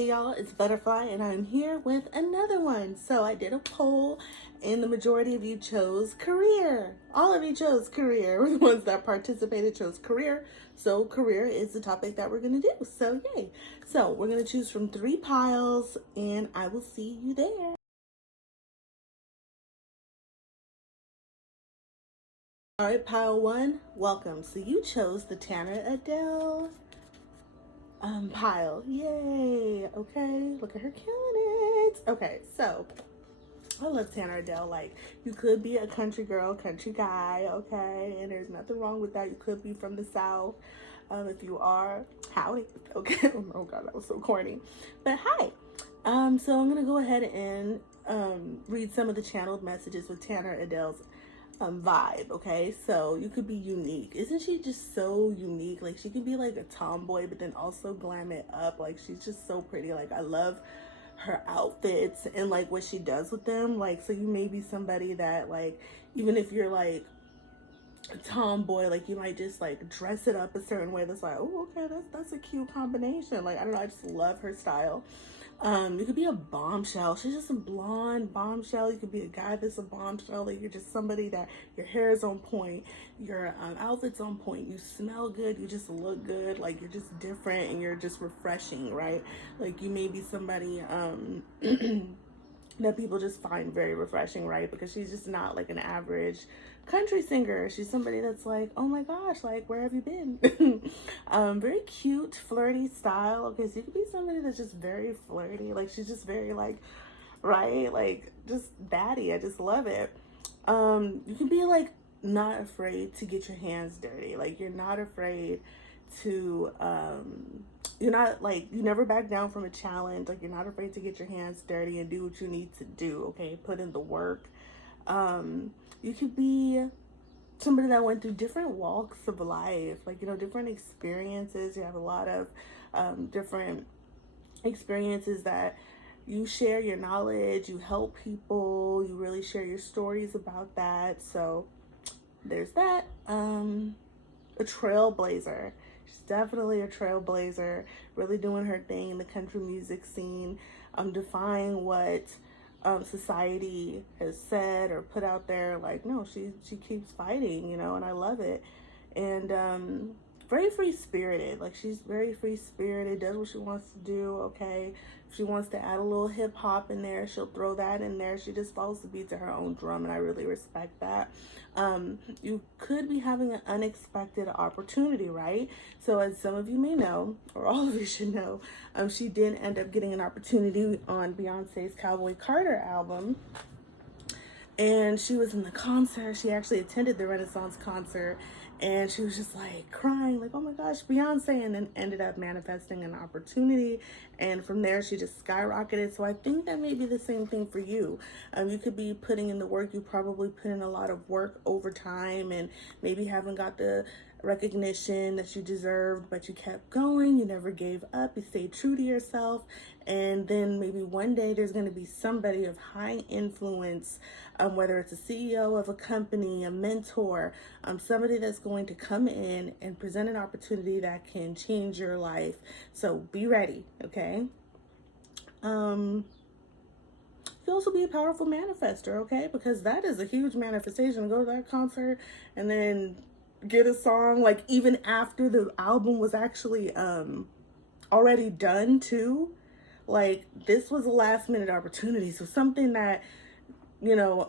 Hey y'all, it's Butterfly and I'm here with another one. So I did a poll and the majority of you chose career. All of you chose career. The ones that participated chose career. So career is the topic that we're going to do. So yay. So we're going to choose from 3 piles and I will see you there. All right, pile 1, welcome. So you chose the Tanner Adele pile. Yay. Okay, look at her killing it. Okay, so I love Tanner Adele. Like, you could be a country girl, country guy, okay? And there's nothing wrong with that. You could be from the South. If you are, howdy, okay? Oh God, that was so corny. But hi. So I'm gonna go ahead and read some of the channeled messages with Tanner Adele's vibe, okay? So you could be unique. Isn't she just so unique? Like, she can be like a tomboy, but then also glam it up. Like, she's just so pretty. Like, I love her outfits and like what she does with them. Like, so you may be somebody that, like, even if you're like a tomboy, like, you might just like dress it up a certain way that's like, oh, okay, that's a cute combination. Like, I don't know, I just love her style. You could be a bombshell. She's just a blonde bombshell. You could be a guy that's a bombshell. Like, you're just somebody that your hair is on point, your outfit's on point, you smell good, you just look good, like, you're just different and you're just refreshing, right? Like, you may be somebody that people just find very refreshing, right? Because she's just not like an average country singer. She's somebody that's like, oh my gosh, like, where have you been? Very cute, flirty style. Okay, so you could be somebody that's just very flirty. Like, she's just very like, right? Like, just baddie. I just love it. You can be like not afraid to get your hands dirty. Like, you're not afraid to you're not like, you never back down from a challenge. Like, you're not afraid to get your hands dirty and do what you need to do, okay? Put in the work. You could be somebody that went through different walks of life, like, you know, different experiences. You have a lot of different experiences that you share your knowledge, you help people, you really share your stories about that. So there's that. A trailblazer. She's definitely a trailblazer, really doing her thing in the country music scene, defying what society has said or put out there. Like, no, she keeps fighting, you know, and I love it. And very free spirited. Like, she's very free spirited, does what she wants to do, okay? If she wants to add a little hip hop in there, she'll throw that in there. She just follows the beat to her own drum, and I really respect that. You could be having an unexpected opportunity, right? So as some of you may know, or all of you should know, she did end up getting an opportunity on Beyonce's Cowboy Carter album. And she was in the concert. She actually attended the Renaissance concert, and she was just like crying, like, oh my gosh, Beyonce, and then ended up manifesting an opportunity. And from there, she just skyrocketed. So I think that may be the same thing for you. You could be putting in the work. You probably put in a lot of work over time and maybe haven't got the recognition that you deserved, but you kept going. You never gave up. You stayed true to yourself. And then maybe one day there's going to be somebody of high influence, whether it's a CEO of a company, a mentor, somebody that's going to come in and present an opportunity that can change your life. So be ready, okay? You can also be a powerful manifester, okay? Because that is a huge manifestation. Go to that concert and then get a song, like, even after the album was actually already done too. Like, this was a last minute opportunity. So something that, you know,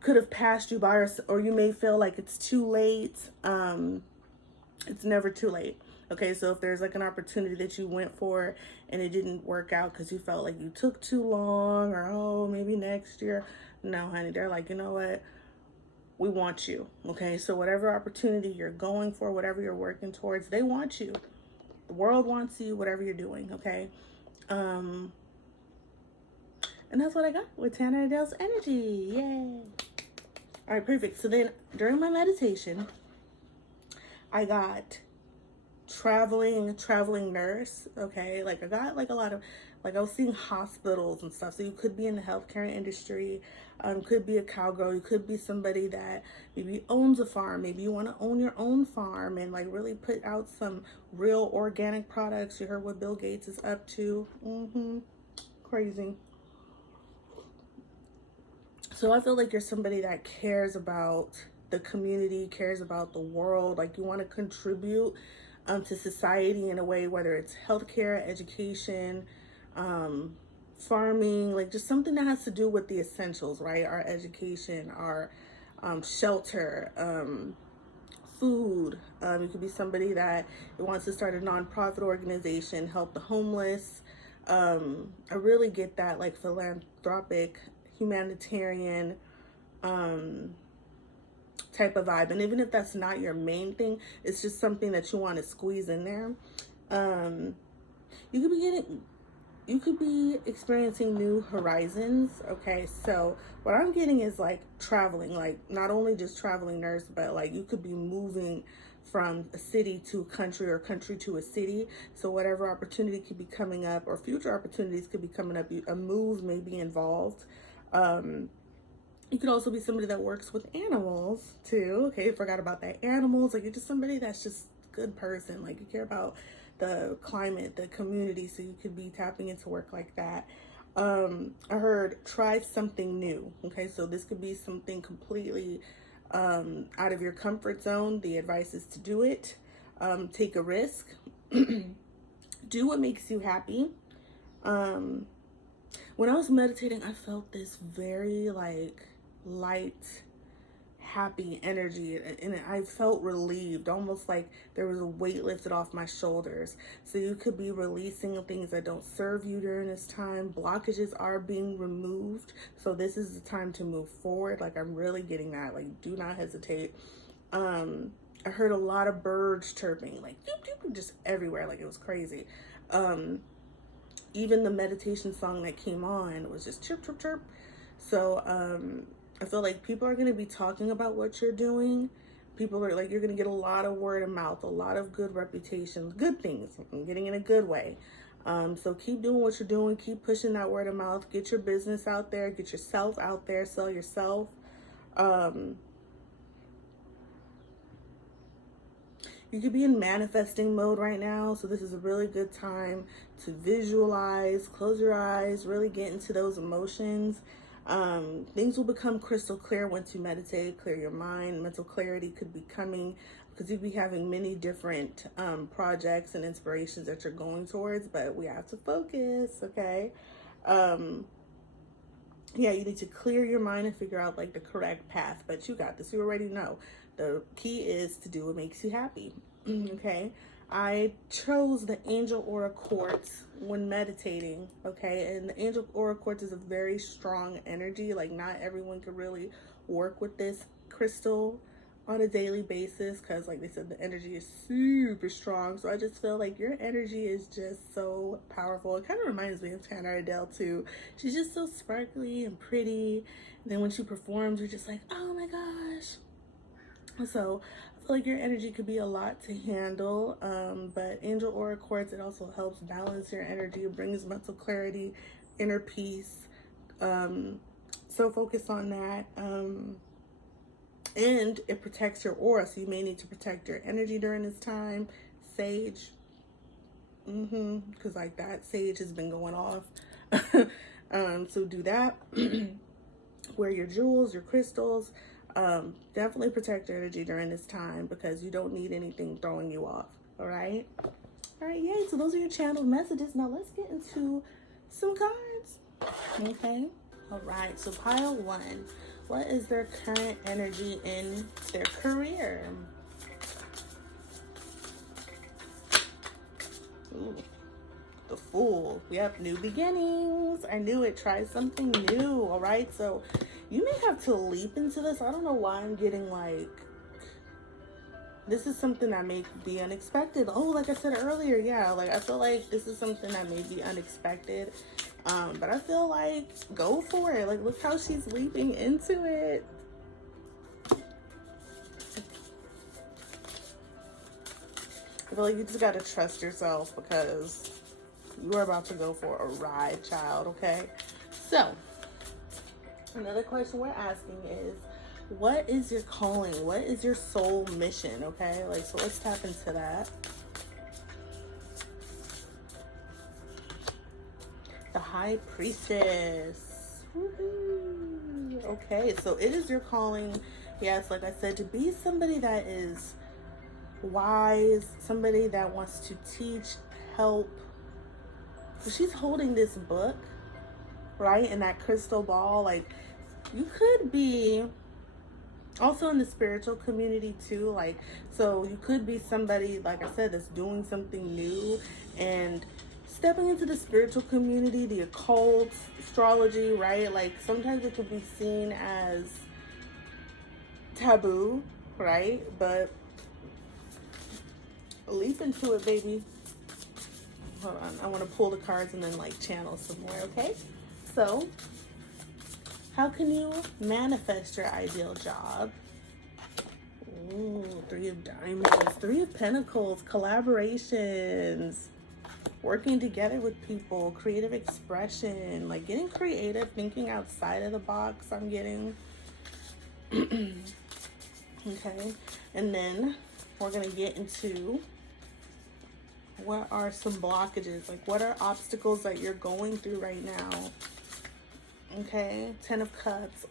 could have passed you by, or you may feel like it's too late. It's never too late. Okay, so if there's like an opportunity that you went for and it didn't work out because you felt like you took too long, or, oh, maybe next year. No, honey, they're like, you know what? We want you, okay? So whatever opportunity you're going for, whatever you're working towards, they want you. The world wants you, whatever you're doing, okay? And that's what I got with Tanner Adele's energy. Yay. All right, perfect. So then during my meditation, I got traveling nurse. Okay, like I got like a lot of, like I was seeing hospitals and stuff. So you could be in the healthcare industry, could be a cowgirl, you could be somebody that maybe owns a farm, maybe you want to own your own farm and like really put out some real organic products. You heard what Bill Gates is up to. Crazy. So I feel like you're somebody that cares about the community, cares about the world, like you want to contribute to society in a way, whether it's healthcare, education, farming, like just something that has to do with the essentials, right? Our education, our shelter, food. You could be somebody that wants to start a nonprofit organization, help the homeless. I really get that like philanthropic, humanitarian type of vibe. And even if that's not your main thing, it's just something that you want to squeeze in there. You could be experiencing new horizons. Okay, so what I'm getting is like traveling, like not only just traveling nurse, but like you could be moving from a city to a country or country to a city. So whatever opportunity could be coming up or future opportunities could be coming up, a move may be involved. You could also be somebody that works with animals too. Okay, forgot about that. Animals, like you're just somebody that's just a good person. Like you care about the climate, the community, so you could be tapping into work like that. I heard try something new. Okay, so this could be something completely out of your comfort zone. The advice is to do it. Take a risk. Do what makes you happy. When I was meditating, I felt this very like light, happy energy, and I felt relieved, almost like there was a weight lifted off my shoulders. So you could be releasing things that don't serve you during this time. Blockages are being removed, so this is the time to move forward. Like I'm really getting that. Like do not hesitate. I heard a lot of birds chirping, like doop, doop, just everywhere. Like it was crazy. Even the meditation song that came on was just chirp, chirp, chirp. So I feel like people are going to be talking about what you're doing. People are like, you're going to get a lot of word of mouth, a lot of good reputation, good things. I'm getting in a good way. So keep doing what you're doing. Keep pushing that word of mouth. Get your business out there. Get yourself out there. Sell yourself. You could be in manifesting mode right now. So this is a really good time to visualize, close your eyes, really get into those emotions. Things will become crystal clear once you meditate, clear your mind. Mental clarity could be coming because you'll be having many different projects and inspirations that you're going towards, but we have to focus, okay? Yeah, you need to clear your mind and figure out like the correct path, but you got this. You already know. The key is to do what makes you happy, okay? I chose the Angel Aura Quartz when meditating, okay? And the Angel Aura Quartz is a very strong energy. Like not everyone can really work with this crystal on a daily basis because like they said, the energy is super strong. So I just feel like your energy is just so powerful. It kind of reminds me of Tana Adele too. She's just so sparkly and pretty. And then when she performs, you're just like, oh my gosh. So I feel like your energy could be a lot to handle, but Angel Aura Quartz, it also helps balance your energy. It brings mental clarity, inner peace. So focus on that. And it protects your aura, so you may need to protect your energy during this time. Sage, because like that sage has been going off. So do that. Wear your jewels, your crystals. Definitely protect your energy during this time because you don't need anything throwing you off. All right, yay. So those are your channeled messages. Now let's get into some cards. Okay, all right. So pile one, what is their current energy in their career? Ooh, the Fool. Yep, new beginnings. I knew it. Try something new. All right, so you may have to leap into this. I don't know why I'm getting like, this is something that may be unexpected. Oh, like I said earlier, yeah, like I feel like this is something that may be unexpected. But I feel like go for it. Like look how she's leaping into it. Because feel like you just got to trust yourself because you are about to go for a ride, child, okay? So, another question we're asking is, what is your calling? What is your soul mission, okay? Like, so let's tap into that. The High Priestess. Woohoo. Okay, so it is your calling, yes, like I said, to be somebody that is wise, somebody that wants to teach, help. So she's holding this book, right? And that crystal ball, like, you could be also in the spiritual community too, like, so you could be somebody, like I said, that's doing something new and stepping into the spiritual community, the occult, astrology, right? Like, sometimes it could be seen as taboo, right? But leap into it, baby. Hold on, I want to pull the cards and then like channel some more, okay? So, how can you manifest your ideal job? Ooh, 3 of Diamonds, 3 of Pentacles, collaborations, working together with people, creative expression, like getting creative, thinking outside of the box, I'm getting. Okay, and then we're going to get into what are some blockages, like what are obstacles that you're going through right now. Okay, 10 of Cups.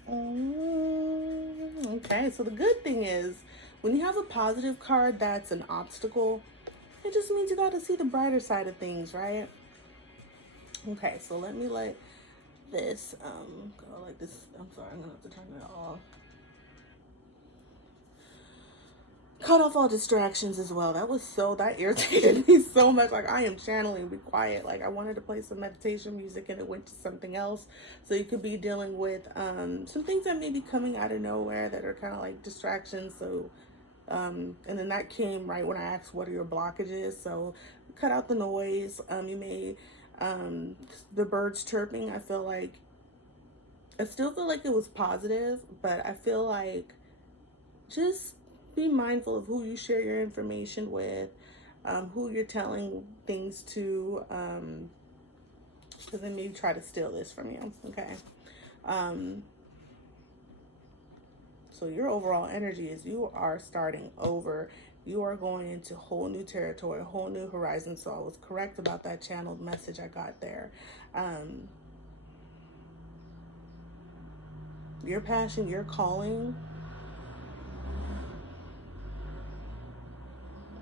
Okay, so the good thing is when you have a positive card that's an obstacle, it just means you got to see the brighter side of things, right? Okay, so let me let this go like this. I'm sorry, I'm gonna have to turn it off. Cut off all distractions as well. That irritated me so much. Like, I am channeling, be quiet. Like, I wanted to play some meditation music and it went to something else. So you could be dealing with some things that may be coming out of nowhere that are kind of like distractions. So and then that came right when I asked what are your blockages. So cut out the noise. You may the birds chirping, I still feel like it was positive, but I feel like just be mindful of who you share your information with, who you're telling things to, because they may try to steal this from you, okay? So your overall energy is you are starting over. You are going into whole new territory, whole new horizon. So I was correct about that channeled message I got there. Your passion, your calling,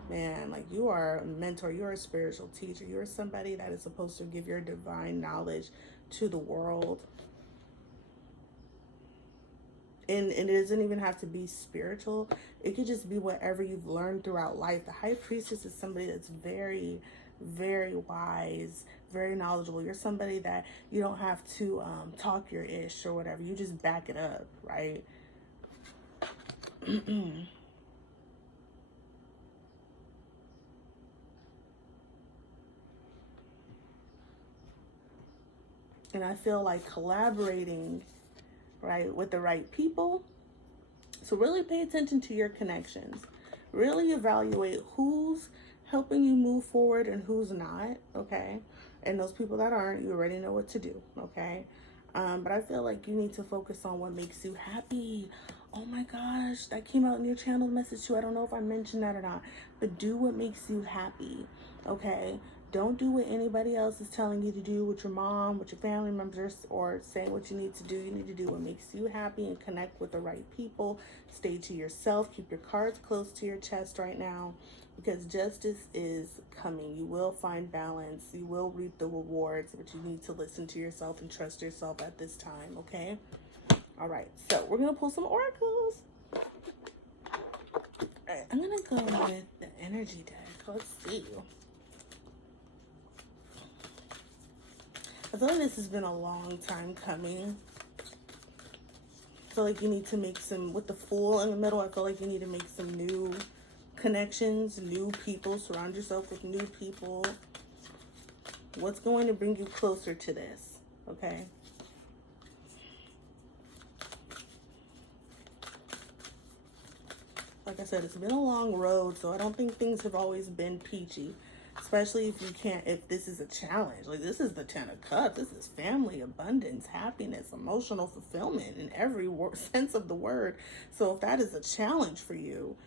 man, like you are a mentor, you're a spiritual teacher, you're somebody that is supposed to give your divine knowledge to the world. And it doesn't even have to be spiritual. It could just be whatever you've learned throughout life. The High Priestess is somebody that's very, very wise, very knowledgeable. You're somebody that you don't have to talk your ish or whatever. You just back it up, right? And I feel like collaborating, right, with the right people. So really pay attention to your connections. Really evaluate who's helping you move forward and who's not, okay? And those people that aren't, you already know what to do, okay? But I feel like you need to focus on what makes you happy. Oh my gosh, that came out in your channel message too. I don't know if I mentioned that or not, but do what makes you happy, okay? Don't do what anybody else is telling you to do with your mom, with your family members, or saying what you need to do. You need to do what makes you happy and connect with the right people. Stay to yourself. Keep your cards close to your chest right now because justice is coming. You will find balance. You will reap the rewards, but you need to listen to yourself and trust yourself at this time, okay? All right, so we're going to pull some oracles. All right, I'm going to go with the energy deck. Let's see. I feel like this has been a long time coming. I feel like you need to make some, with the Fool in the middle, I feel like you need to make some new connections, new people, surround yourself with new people. What's going to bring you closer to this, okay? Like I said, it's been a long road, so I don't think things have always been peachy. Especially if you can't, if this is a challenge. Like, this is the 10 of Cups. This is family, abundance, happiness, emotional fulfillment in every sense of the word. So if that is a challenge for you,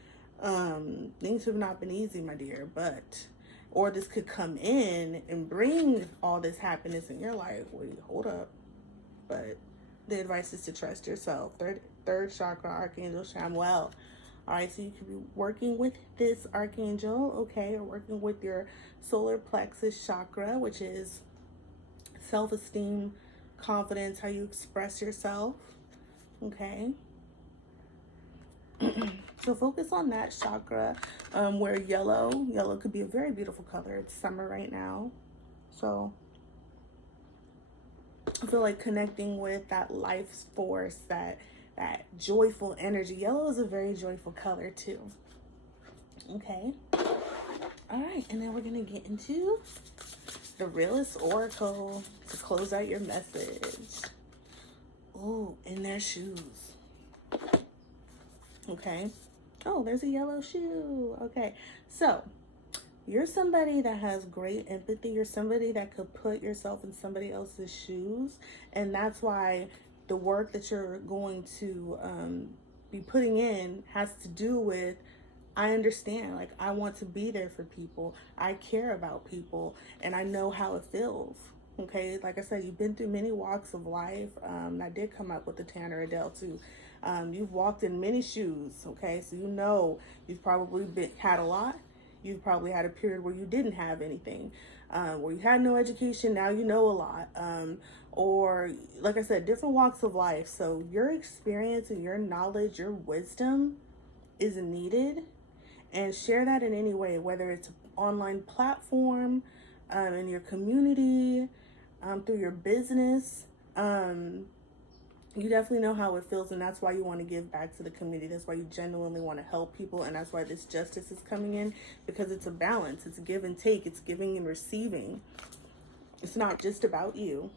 things have not been easy, my dear. But, or this could come in and bring all this happiness, and you're like, wait, hold up. But the advice is to trust yourself. Third chakra, Archangel Chamuel. All right, so you could be working with this archangel, okay, or working with your solar plexus chakra, which is self-esteem, confidence, how you express yourself, okay? So focus on that chakra, where yellow could be a very beautiful color. It's summer right now, so I feel like connecting with that life force, that joyful energy. Yellow is a very joyful color too. Okay. All right, and then we're gonna get into the realist oracle to close out your message. Oh, in their shoes. Okay. Oh, there's a yellow shoe. Okay, so you're somebody that has great empathy. You're somebody that could put yourself in somebody else's shoes, and that's why the work that you're going to be putting in has to do with, I understand, like, I want to be there for people. I care about people, and I know how it feels. Okay, like I said, you've been through many walks of life. I did come up with the Tanner Adele too. You've walked in many shoes, okay? So you know you've probably had a lot. You've probably had a period where you didn't have anything, where you had no education, now you know a lot. Or, like I said, different walks of life. So your experience and your knowledge, your wisdom is needed. And share that in any way, whether it's an online platform, in your community, through your business. You definitely know how it feels, and that's why you want to give back to the community. That's why you genuinely want to help people, and that's why this justice is coming in, because it's a balance. It's a give and take. It's giving and receiving. It's not just about you,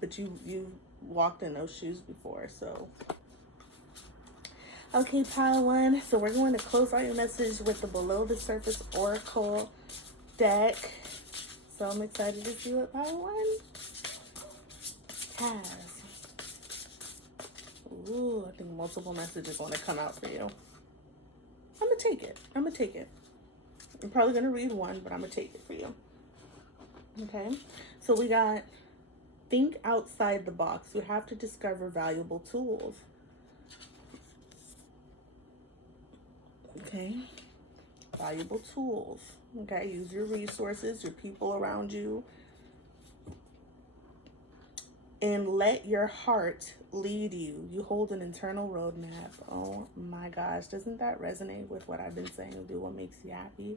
but you walked in those shoes before. So, okay, pile one. So we're going to close out your message with the Below the Surface Oracle deck. So I'm excited to see what pile one has. Ooh, I think multiple messages want to come out for you. I'm going to take it. I'm going to take it. I'm probably going to read one, but I'm going to take it for you. Okay. So we got think outside the box. You have to discover valuable tools. Okay. Valuable tools. Okay. Use your resources, your people around you. And let your heart lead you. You hold an internal roadmap. Oh my gosh. Doesn't that resonate with what I've been saying? Do what makes you happy.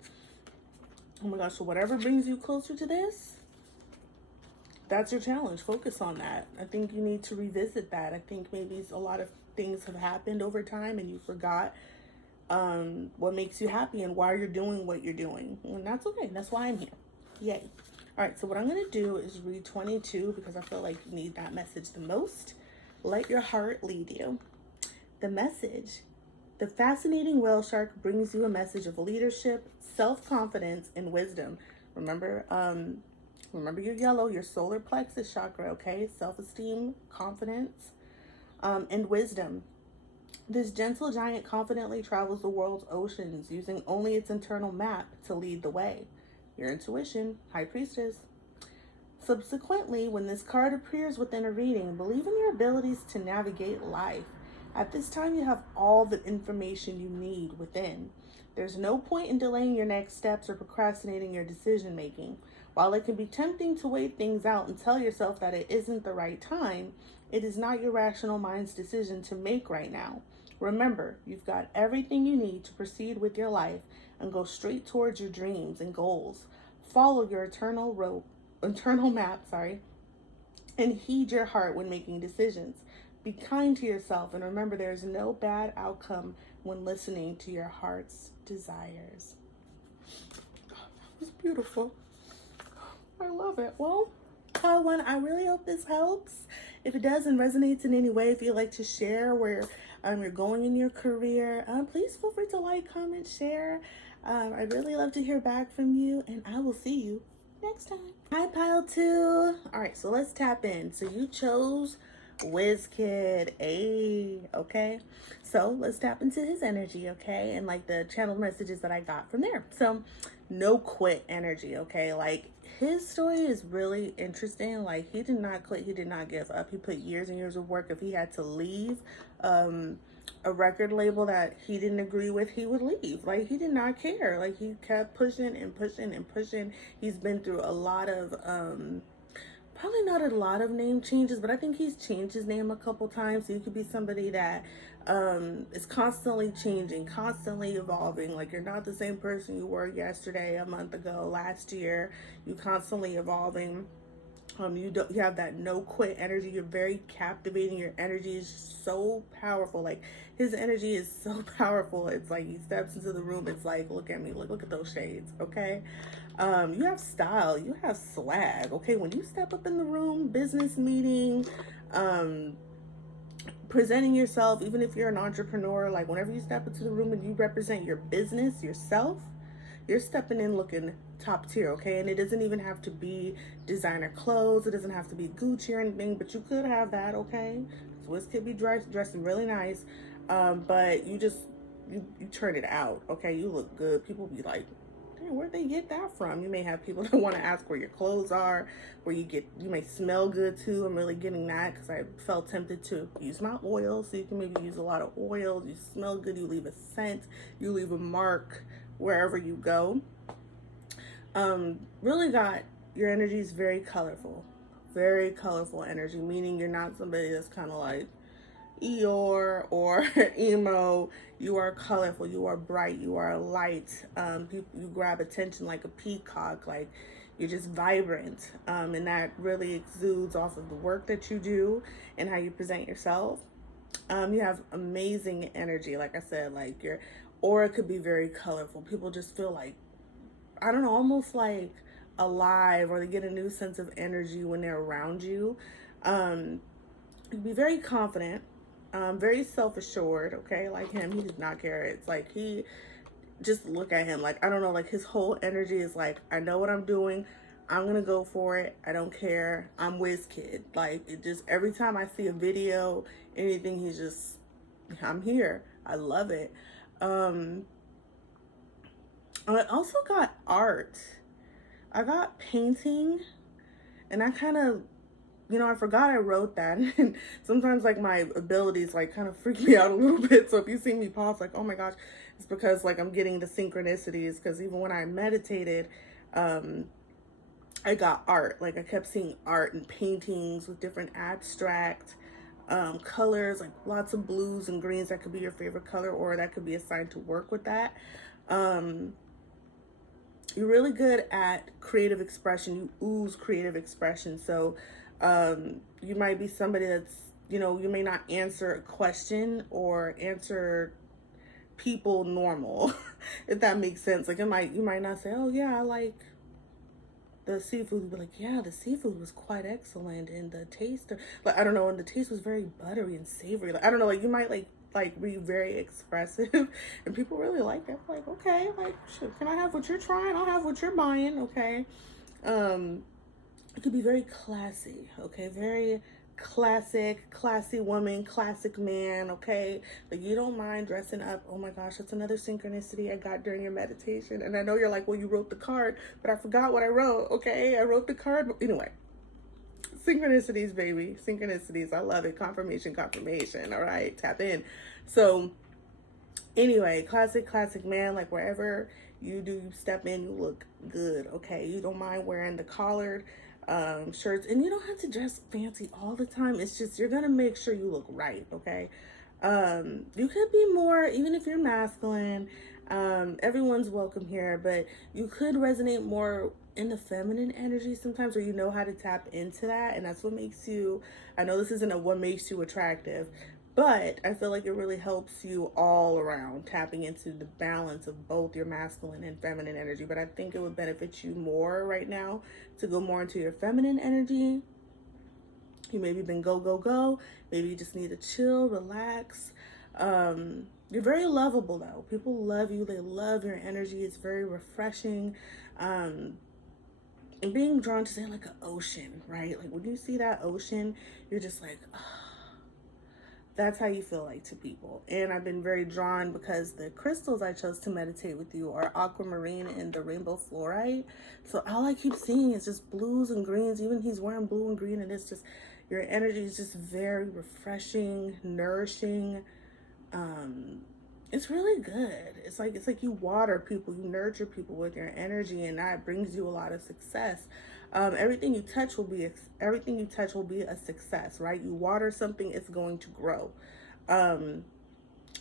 Oh my gosh. So whatever brings you closer to this, that's your challenge. Focus on that. I think you need to revisit that. I think maybe a lot of things have happened over time and you forgot what makes you happy and why you're doing what you're doing. And that's okay. That's why I'm here. Yay. All right, so what I'm going to do is read 22 because I feel like you need that message the most. Let your heart lead you. The message. The fascinating whale shark brings you a message of leadership, self-confidence, and wisdom. Remember your yellow, your solar plexus chakra, okay? Self-esteem, confidence, and wisdom. This gentle giant confidently travels the world's oceans using only its internal map to lead the way. Your intuition, High Priestess. Subsequently, when this card appears within a reading, believe in your abilities to navigate life. At this time, you have all the information you need within. There's no point in delaying your next steps or procrastinating your decision making. While it can be tempting to wait things out and tell yourself that it isn't the right time, it is not your rational mind's decision to make right now. Remember, you've got everything you need to proceed with your life and go straight towards your dreams and goals. Follow your internal map, and heed your heart when making decisions. Be kind to yourself, and remember there is no bad outcome when listening to your heart's desires. Oh, that was beautiful. I love it. Well, pile one, I really hope this helps. If it does and resonates in any way, if you'd like to share where you're going in your career, please feel free to like, comment, share. I'd really love to hear back from you, and I will see you next time. Hi, pile 2. All right, so let's tap in. So you chose WizKid, okay? So let's tap into his energy, okay? And like the channel messages that I got from there. So no quit energy, okay? Like his story is really interesting. Like he did not quit, he did not give up. He put years and years of work. If he had to leave a record label that he didn't agree with, he would leave. Like he did not care. Like he kept pushing and pushing and pushing. He's been through a lot of probably not a lot of name changes, but I think he's changed his name a couple times. So you could be somebody that is constantly changing, constantly evolving. Like you're not the same person you were yesterday, a month ago, last year. You constantly evolving. You have that no quit energy. You're very captivating. Your energy is so powerful. Like his energy is so powerful. It's like he steps into the room. It's like, look at me. Look at those shades. Okay. You have style. You have swag. Okay. When you step up in the room, business meeting, presenting yourself, even if you're an entrepreneur, like whenever you step into the room and you represent your business, yourself, you're stepping in looking top tier, okay? And it doesn't even have to be designer clothes. It doesn't have to be Gucci or anything, but you could have that, okay? Swiss could be dressing really nice, but you turn it out, okay? You look good. People be like, damn, where'd they get that from? You may have people that want to ask where your clothes are, where you may smell good too. I'm really getting that because I felt tempted to use my oil. So you can maybe use a lot of oils. You smell good. You leave a scent. You leave a mark wherever you go. Really got your energy is very colorful energy, meaning you're not somebody that's kind of like Eeyore or emo. You are colorful, you are bright, you are light. You grab attention like a peacock. Like you're just vibrant, and that really exudes off of the work that you do and how you present yourself. You have amazing energy. Like I said, like your aura could be very colorful. People just feel like, I don't know, almost like alive, or they get a new sense of energy when they're around you. You be very confident, very self-assured, okay? Like him, he does not care. It's like he, just look at him. Like, I don't know, like his whole energy is like, I know what I'm doing. I'm gonna go for it. I don't care. I'm WizKid. Like, it just, every time I see a video, anything, he's just, I'm here. I love it. I also got art. I got painting, and I kind of, I forgot I wrote that. And sometimes like my abilities like kind of freak me out a little bit. So if you see me pause, like, oh my gosh, it's because like I'm getting the synchronicities. Because even when I meditated, I got art. Like I kept seeing art and paintings with different abstract colors, like lots of blues and greens. That could be your favorite color, or that could be assigned to work with that. You're really good at creative expression. You ooze creative expression. So you might be somebody that's, you may not answer a question or answer people normal, if that makes sense. Like you might not say, oh yeah, I like the seafood. You'd be like, yeah, the seafood was quite excellent, and the taste, like, I don't know, and the taste was very buttery and savory. Like, I don't know, like you might like be very expressive, and people really like that. Like, okay, like, shit, can I have what you're trying? I'll have what you're buying, okay? It could be very classy, okay? Very classy woman, classic man, okay? Like, you don't mind dressing up. Oh my gosh, that's another synchronicity I got during your meditation. And I know you're like, well, you wrote the card, but I forgot what I wrote, okay? I wrote the card, but anyway. Synchronicities, baby. Synchronicities. I love it. Confirmation. All right. Tap in. So anyway, classic man. Like wherever you step in, you look good. Okay. You don't mind wearing the collared shirts, and you don't have to dress fancy all the time. It's just, you're going to make sure you look right. Okay. You could be more, even if you're masculine, everyone's welcome here, but you could resonate more in the feminine energy sometimes, or you know how to tap into that. And that's what makes you, I know this isn't a what makes you attractive, but I feel like it really helps you all around, tapping into the balance of both your masculine and feminine energy. But I think it would benefit you more right now to go more into your feminine energy. You maybe been go. Maybe you just need to chill, relax. You're very lovable though. People love you. They love your energy. It's very refreshing. Um, and being drawn to say like an ocean, right? Like when you see that ocean, you're just like, oh, that's how you feel like to people. And I've been very drawn because the crystals I chose to meditate with you are aquamarine and the rainbow fluorite. So all I keep seeing is just blues and greens. Even he's wearing blue and green, and it's just, your energy is just very refreshing, nourishing. It's really good. It's like you water people, you nurture people with your energy, and that brings you a lot of success. Everything you touch will be a success, right? You water something, it's going to grow.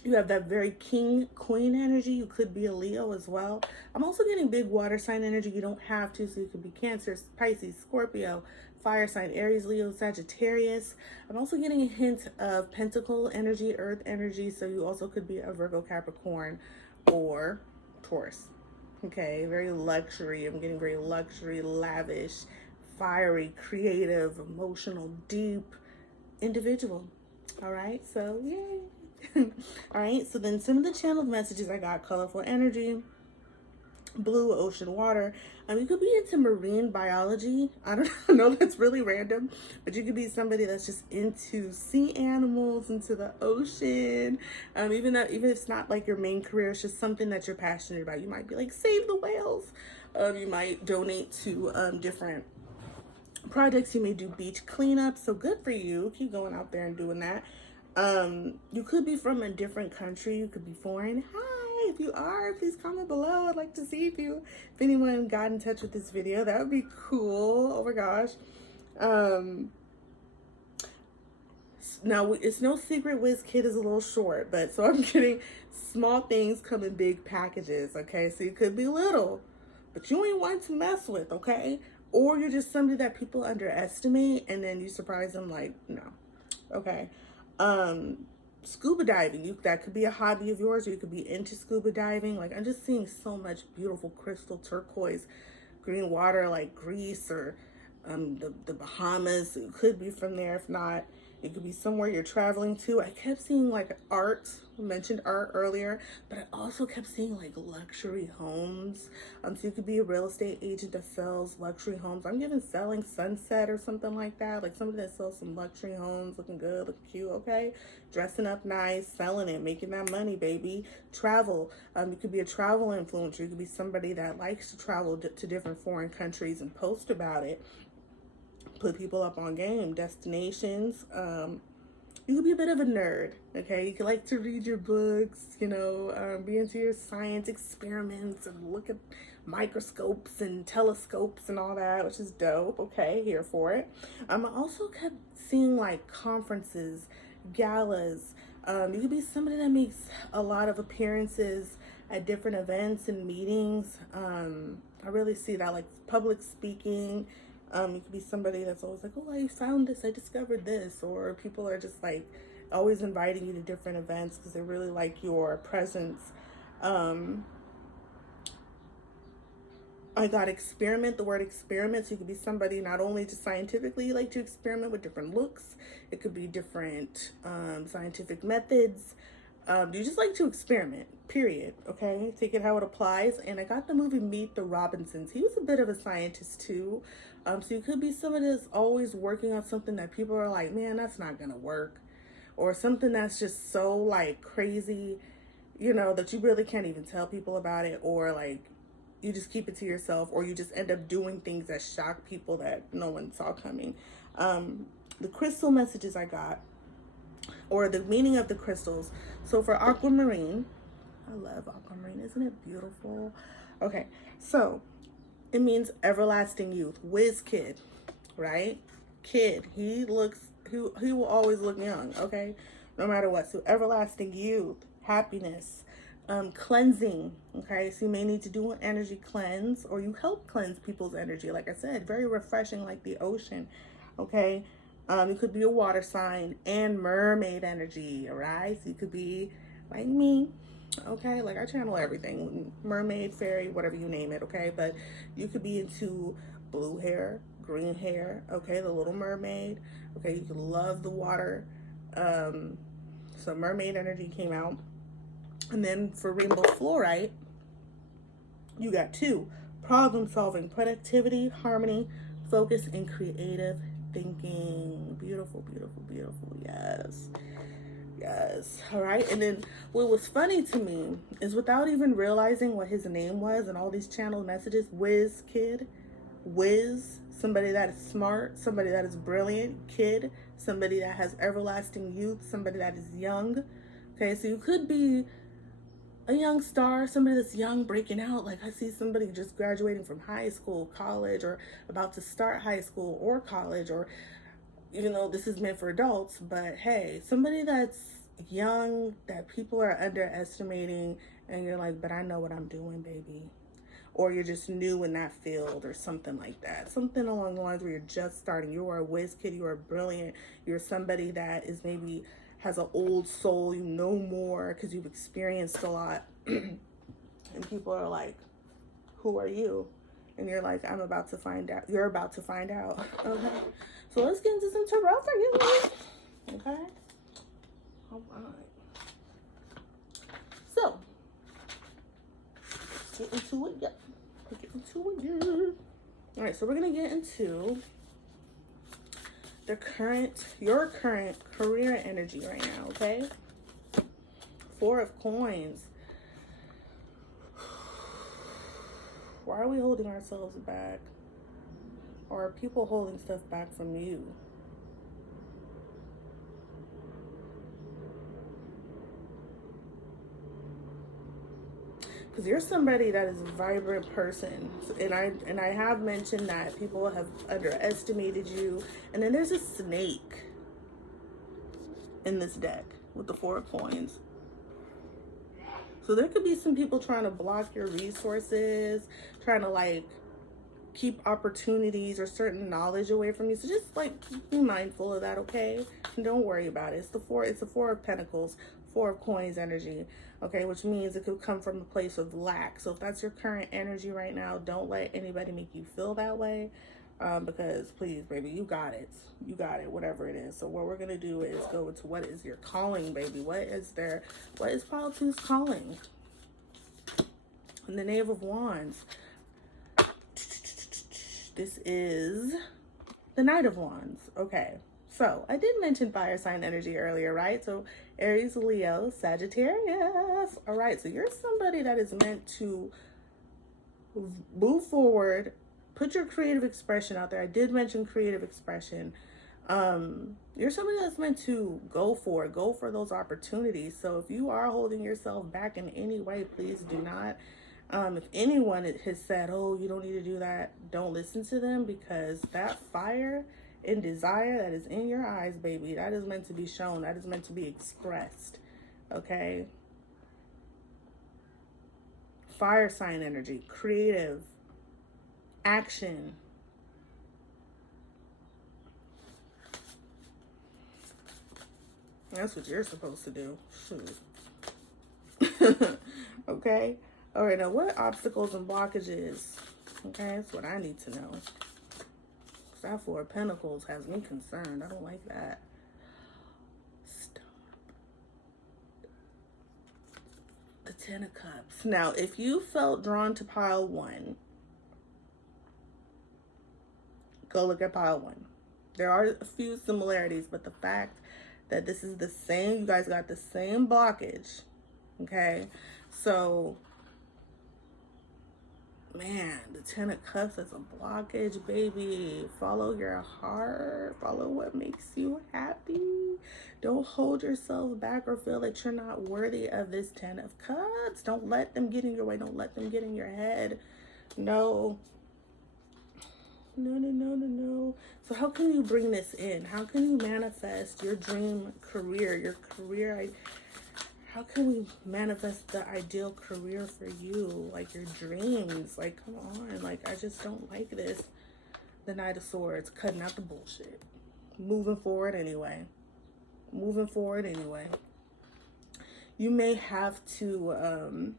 You have that very king queen energy. You could be a Leo as well. I'm also getting big water sign energy. You don't have to, so you could be Cancer, Pisces, Scorpio, fire sign, Aries, Leo, Sagittarius. I'm also getting a hint of pentacle energy, earth energy, so you also could be a Virgo, Capricorn, or Taurus. Okay, very luxury. I'm getting very luxury, lavish, fiery, creative, emotional, deep individual. All right, so yay. All right, so then some of the channeled messages I got: colorful energy, blue ocean water. You could be into marine biology. I don't know, that's really random, but you could be somebody that's just into sea animals, into the ocean. Even if it's not like your main career, it's just something that you're passionate about. You might be like, save the whales. You might donate to different projects. You may do beach cleanup. So good for you. Keep going out there and doing that. You could be from a different country. You could be foreign. Hi, if you are, please comment below. I'd like to see if anyone got in touch with this video. That would be cool. Oh my gosh. Now it's no secret Wiz Kid is a little short, but so I'm getting small things come in big packages. Okay, so you could be little, but you ain't one to mess with. Okay, or you're just somebody that people underestimate, and then you surprise them like, no. Okay. Scuba diving, that could be a hobby of yours, or you could be into scuba diving. Like, I'm just seeing so much beautiful crystal turquoise green water, like Greece or the Bahamas. It could be from there. If not, it could be somewhere you're traveling to. I kept seeing like art. I mentioned art earlier, but I also kept seeing like luxury homes. So you could be a real estate agent that sells luxury homes. I'm giving selling Sunset or something like that. Like somebody that sells some luxury homes, looking good, looking cute, okay? Dressing up nice, selling it, making that money, baby. Travel. You could be a travel influencer. You could be somebody that likes to travel to different foreign countries and post about it. Put people up on game, destinations. You could be a bit of a nerd, okay? You could like to read your books, you know, be into your science experiments and look at microscopes and telescopes and all that, which is dope. Okay, here for it. I also kept seeing like conferences, galas. You could be somebody that makes a lot of appearances at different events and meetings. I really see that, like public speaking. You could be somebody that's always like, oh, I found this, I discovered this, or people are just like always inviting you to different events because they really like your presence. I got experiment, the word experiment. So you could be somebody not only just scientifically you like to experiment with different looks, it could be different scientific methods. You just like to experiment, period. Okay, take it how it applies. And I got the movie Meet the Robinsons. He was a bit of a scientist too. So you could be somebody that's always working on something that people are like, man, that's not gonna work, or something that's just so like crazy, you know, that you really can't even tell people about it, or like you just keep it to yourself, or you just end up doing things that shock people that no one saw coming. The crystal messages I got, or the meaning of the crystals. So for aquamarine, I love aquamarine. Isn't it beautiful? Okay, so it means everlasting youth. Whiz kid, right? Kid. He will always look young, okay? No matter what. So everlasting youth, happiness, cleansing, okay? So you may need to do an energy cleanse, or you help cleanse people's energy. Like I said, very refreshing, like the ocean, okay? You could be a water sign and mermaid energy, all right? So you could be like me, okay? Like I channel everything, mermaid, fairy, whatever you name it, okay? But you could be into blue hair, green hair, okay? The Little Mermaid, okay? You could love the water. So mermaid energy came out. And then for rainbow fluorite, you got 2. Problem solving, productivity, harmony, focus, and creative thinking. Beautiful, beautiful, beautiful. Yes. Yes. All right. And then what was funny to me is, without even realizing what his name was and all these channeled messages, whiz kid, whiz, somebody that is smart, somebody that is brilliant, kid, somebody that has everlasting youth, somebody that is young. Okay. So you could be a young star, somebody that's young, breaking out. Like I see somebody just graduating from high school, college, or about to start high school or college, or even though this is meant for adults, but hey, somebody that's young that people are underestimating, and you're like, but I know what I'm doing, baby. Or you're just new in that field or something like that. Something along the lines where you're just starting. You are a whiz kid, you are brilliant. You're somebody that is maybe has an old soul, you know more because you've experienced a lot. And people are like, who are you? And you're like, I'm about to find out. You're about to find out. Okay. So let's get into some tarot for you. Okay. All right. So, let's get into it. Yep. Get into it. Yeah. All right. So we're going to get into your current career energy right now. Okay. 4 of Coins. Why are we holding ourselves back? Or are people holding stuff back from you? Because you're somebody that is a vibrant person. And I have mentioned that people have underestimated you. And then there's a snake in this deck with the 4 of Coins. So there could be some people trying to block your resources, trying to like keep opportunities or certain knowledge away from you. So just like be mindful of that, okay? And don't worry about it. It's the 4 of Pentacles, 4 of Coins energy, okay? Which means it could come from a place of lack. So if that's your current energy right now, don't let anybody make you feel that way. Because please, baby, you got it. You got it, whatever it is. So what we're going to do is go into what is your calling, baby. What is pile 2's calling? And the Knave of Wands. This is the Knight of Wands. Okay. So I did mention fire sign energy earlier, right? So Aries, Leo, Sagittarius. All right. So you're somebody that is meant to move forward. Put your creative expression out there. I did mention creative expression. You're somebody that's meant to go for those opportunities. So if you are holding yourself back in any way, please do not. If anyone has said, oh, you don't need to do that, don't listen to them, because that fire and desire that is in your eyes, baby, that is meant to be shown. That is meant to be expressed. Okay? Fire sign energy, creative, action. That's what you're supposed to do. Shoot. Okay? All right, now what obstacles and blockages? Okay, that's what I need to know. That 4 of Pentacles has me concerned. I don't like that. Stop. The 10 of Cups. Now, if you felt drawn to pile 1, go look at pile 1. There are a few similarities, but the fact that this is the same, you guys got the same blockage. Okay, so man, the 10 of Cups is a blockage, baby. Follow your heart. Follow what makes you happy. Don't hold yourself back or feel that you're not worthy of this 10 of Cups. Don't let them get in your way. Don't let them get in your head. No. No. So how can you bring this in? How can you manifest your dream career, how can we manifest the ideal career for you? Like your dreams. Like, come on. Like, I just don't like this. The Knight of Swords. Cutting out the bullshit. Moving forward anyway. You may have to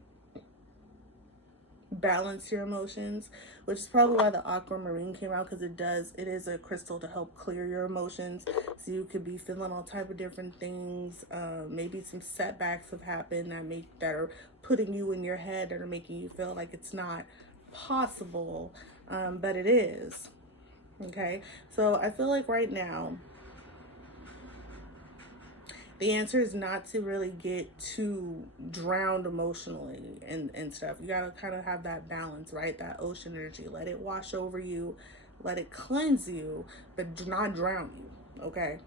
balance your emotions, which is probably why the aquamarine came out, because it is a crystal to help clear your emotions. So you could be feeling all type of different things. Maybe some setbacks have happened that are putting you in your head, that are making you feel like it's not possible, but it is. Okay, so I feel like right now the answer is not to really get too drowned emotionally and stuff. You gotta kind of have that balance, right? That ocean energy. Let it wash over you, let it cleanse you, but do not drown you, okay?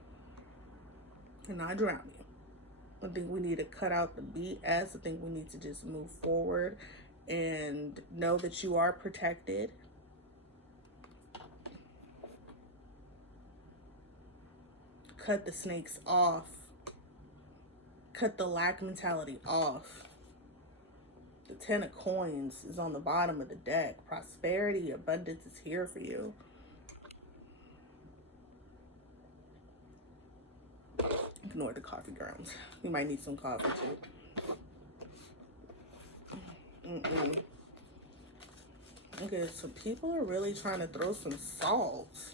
And not drown you. I think we need to cut out the BS. I think we need to just move forward and know that you are protected. Cut the snakes off. Cut the lack mentality off. The 10 of coins is on the bottom of the deck. Prosperity, abundance is here for you. Ignore the coffee grounds. You might need some coffee too. Okay, so people are really trying to throw some salt.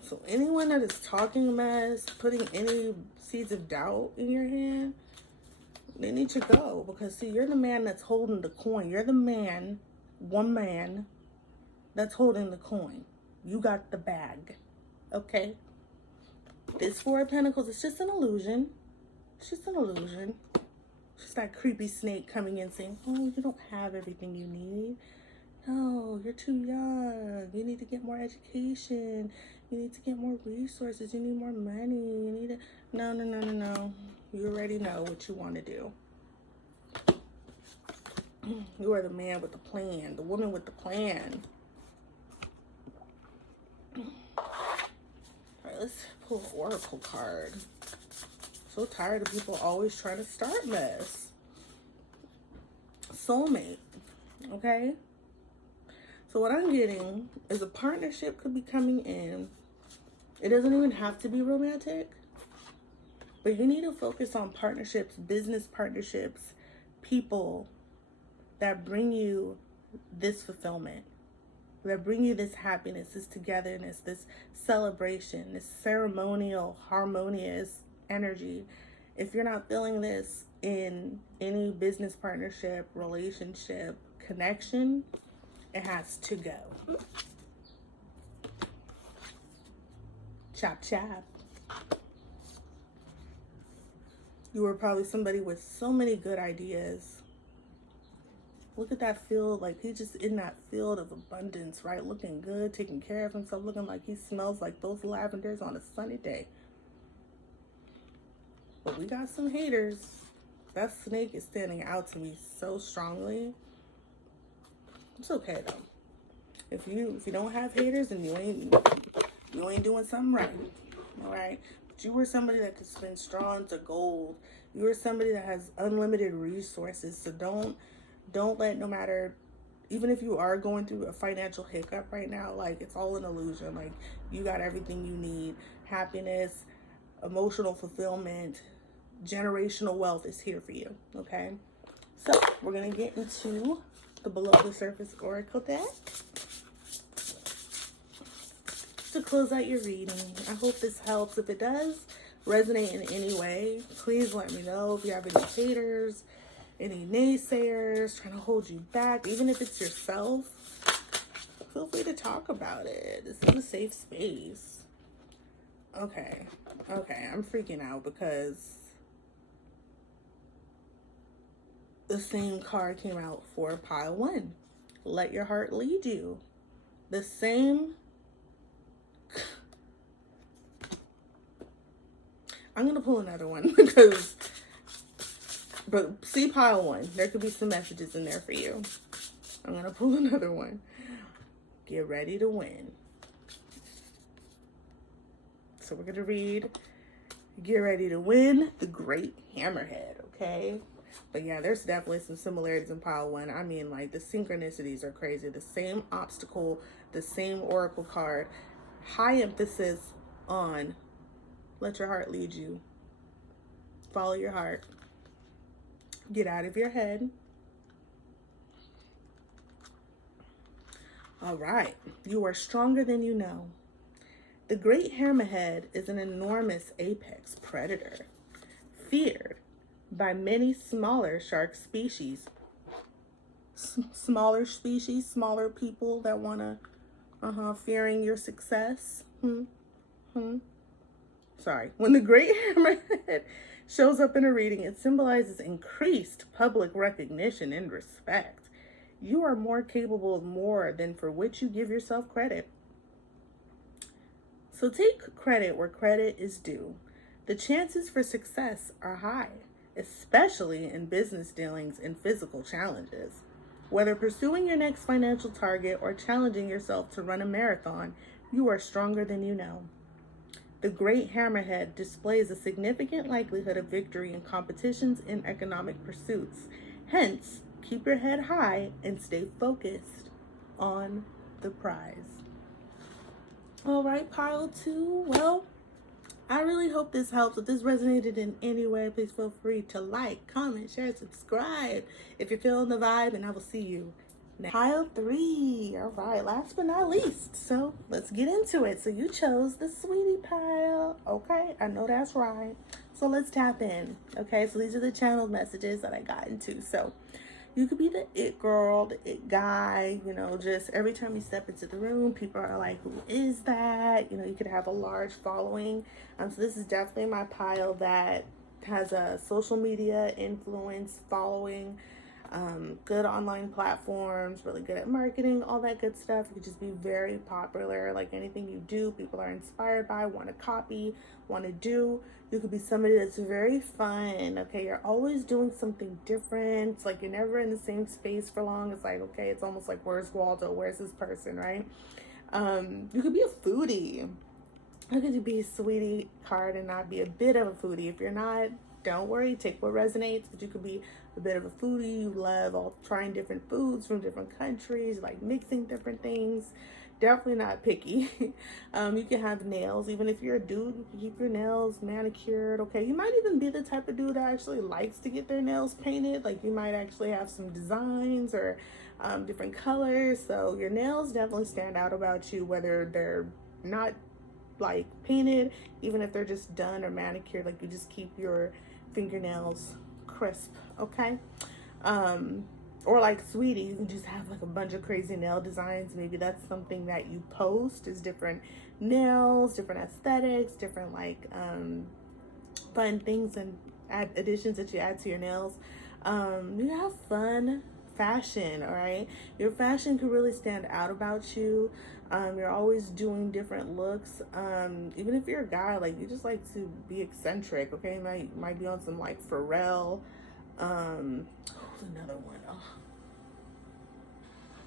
So anyone that is talking mess, putting any seeds of doubt in your hand, they need to go. Because see, you're the man that's holding the coin. You're the man, one man, that's holding the coin. You got the bag, okay? This Four of Pentacles, it's just an illusion. It's just an illusion. It's just that creepy snake coming in saying, oh, you don't have everything you need. No, you're too young. You need to get more education. You need to get more resources. You need more money. You need to... No. You already know what you want to do. You are the man with the plan. The woman with the plan. All right, let's pull an oracle card. So tired of people always trying to start mess. Soulmate. Okay? So what I'm getting is a partnership could be coming in. It doesn't even have to be romantic, but you need to focus on partnerships, business partnerships, people that bring you this fulfillment, that bring you this happiness, this togetherness, this celebration, this ceremonial, harmonious energy. If you're not feeling this in any business partnership, relationship, connection, it has to go. Chop, chop. You were probably somebody with so many good ideas. Look at that field, like he's just in that field of abundance, right? Looking good, taking care of himself, looking like he smells like those lavenders on a sunny day. But we got some haters. That snake is standing out to me so strongly. It's okay though. If you don't have haters, then you ain't doing something right. All right. But you were somebody that could spend straw into gold. You were somebody that has unlimited resources. So don't let, no matter, even if you are going through a financial hiccup right now, like it's all an illusion. Like you got everything you need. Happiness, emotional fulfillment, generational wealth is here for you. Okay. So we're gonna get into the below the surface oracle deck to close out your reading. I hope this helps. If it does resonate in any way, please let me know. If you have any haters, any naysayers trying to hold you back, even if it's yourself, feel free to talk about it. This is a safe space. Okay, I'm freaking out because the same card came out for pile one. Let your heart lead you. The same. I'm going to pull another one because, but see pile one. There could be some messages in there for you. I'm going to pull another one. Get ready to win. So we're going to read Get Ready to Win, the Great Hammerhead, okay? But yeah, there's definitely some similarities in pile one. I mean, like, the synchronicities are crazy. The same obstacle, the same oracle card. High emphasis on let your heart lead you. Follow your heart. Get out of your head. All right. You are stronger than you know. The great hammerhead is an enormous apex predator, feared by many smaller shark species. Smaller species, smaller people that want to, fearing your success. Sorry. When the great hammerhead shows up in a reading, it symbolizes increased public recognition and respect. You are more capable of more than for which you give yourself credit. So take credit where credit is due. The chances for success are high, especially in business dealings and physical challenges. Whether pursuing your next financial target or challenging yourself to run a marathon, you are stronger than you know. The great hammerhead displays a significant likelihood of victory in competitions and economic pursuits. Hence, keep your head high and stay focused on the prize. All right, pile 2. Well, I really hope this helps. If this resonated in any way, please feel free to like, comment, share, subscribe if you're feeling the vibe, and I will see you next. Pile 3. All right, last but not least. So let's get into it. So you chose the sweetie pile. Okay, I know that's right. So let's tap in. Okay, so these are the channeled messages that I got into. So you could be the it girl, the it guy, just every time you step into the room, people are like, who is that? You could have a large following. So this is definitely my pile that has a social media influence following, good online platforms, really good at marketing, all that good stuff. You could just be very popular. Like anything you do, people are inspired by, want to copy, want to do. You could be somebody that's very fun. Okay, you're always doing something different. It's like you're never in the same space for long. It's like, okay, it's almost like, where's Waldo? Where's this person, right? You could be a foodie. How could you be a sweetie card and not be a bit of a foodie? If you're not, don't worry, take what resonates. But you could be a bit of a foodie. You love all trying different foods from different countries, like mixing different things. Definitely not picky. You can have nails. Even if you're a dude, you can keep your nails manicured. Okay, you might even be the type of dude that actually likes to get their nails painted. Like you might actually have some designs or different colors. So your nails definitely stand out about you, whether they're not like painted, even if they're just done or manicured. Like you just keep your fingernails crisp. Okay. Or like sweetie, you can just have like a bunch of crazy nail designs. Maybe that's something that you post, is different nails, different aesthetics, different like fun things and additions that you add to your nails. You have fun fashion. All right, your fashion could really stand out about you. You're always doing different looks. Even if you're a guy, like you just like to be eccentric. Okay, you might be on some like Pharrell. Who's another one? Oh.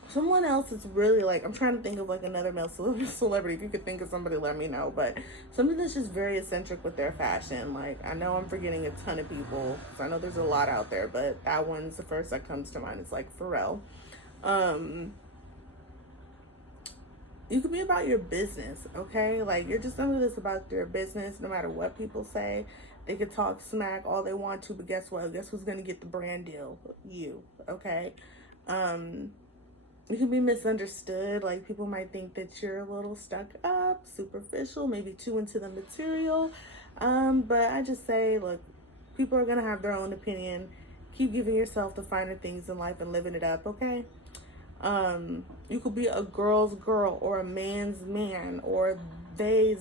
Someone else is really like, I'm trying to think of like another male celebrity. If you could think of somebody, let me know. But something that's just very eccentric with their fashion. Like, I know I'm forgetting a ton of people, so I know there's a lot out there, but that one's the first that comes to mind. It's like Pharrell. You could be about your business, okay? Like, you're just somebody that's about your business, no matter what people say. They could talk smack all they want to, but guess what? Guess who's going to get the brand deal? You, okay? You can be misunderstood. Like, people might think that you're a little stuck up, superficial, maybe too into the material. But I just say, look, people are going to have their own opinion. Keep giving yourself the finer things in life and living it up, okay? You could be a girl's girl or a man's man or they.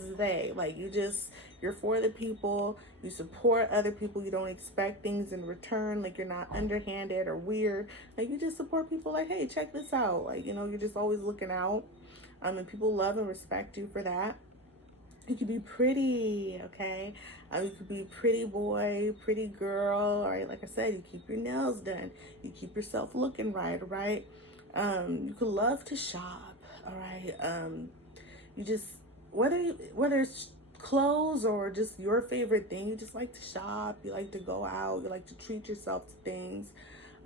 Like, you're for the people. You support other people. You don't expect things in return. Like, you're not underhanded or weird. Like, you just support people like, hey, check this out. Like, you're just always looking out. And people love and respect you for that. You could be pretty, okay? You could be pretty boy, pretty girl, all right? Like I said, you keep your nails done. You keep yourself looking right, all right? You could love to shop, all right? You just, whether it's clothes or just your favorite thing, you just like to shop, you like to go out, you like to treat yourself to things.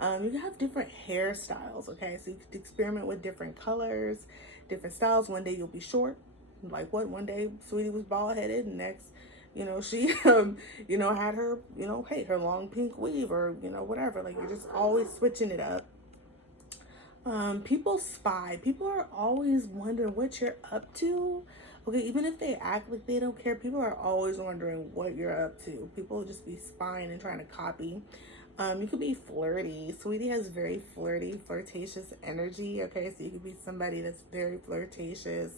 You can have different hairstyles, okay? So you could experiment with different colors, different styles. One day you'll be short, like what? One day Sweetie was bald headed, and next, she, had her, hey, her long pink weave or, whatever. Like, you're just always switching it up. People spy. People are always wondering what you're up to. Okay, even if they act like they don't care, people are always wondering what you're up to. People will just be spying and trying to copy. You could be flirty. Sweetie has very flirty, flirtatious energy. Okay, so you could be somebody that's very flirtatious,